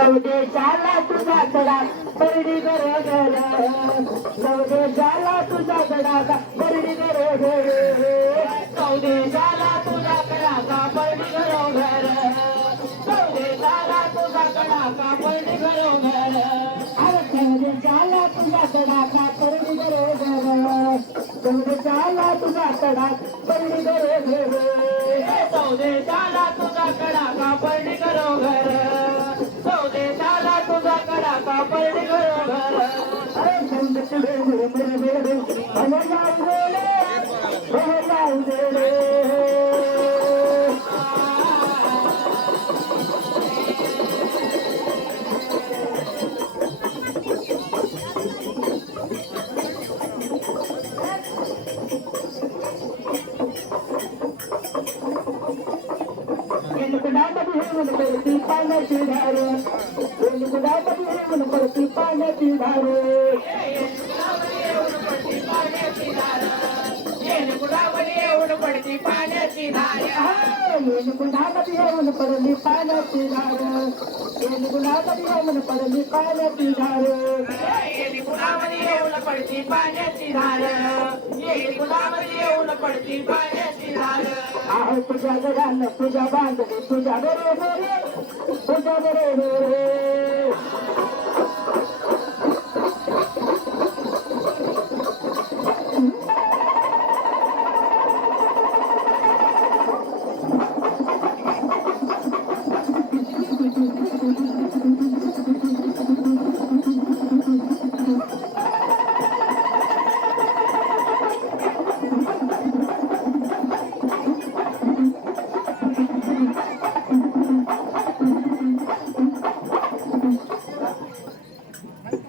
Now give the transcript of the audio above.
चौदेशाला तुझा कडा परडी गरोदर चौदेशाला तुझा कडा परडी गरोदर चौदेशाला तुझा कडा परडी गरोदर चौदेशाला तुझा कडा परडी गरोदर अरे चौदेशाला तुझा कडा परडी गरोदर चौदेशाला तुझा कडा परडी गरोदर चौदेशाला तुझा कडा परडी गरोदर चौदेशाला तुझा कडा परडी गरोदर अरे संत मेरे मेरे मेरे अरे जाऊ दे रे पडती पाण्याची धार गुलाबी येऊन पडती पाण्याची धार गुलाबी येऊन पडती पाण्याची धार गुलाबी येऊन पडली पाण्याची धार गुलाबी येऊन पडली पाण्याची धार गुलाबी येऊन पडती पाण्याची धार गुलाबी येऊन पडती पाण्याची धार तुझ्या गडानं तुझ्या बांधली तुझ्या बरोबर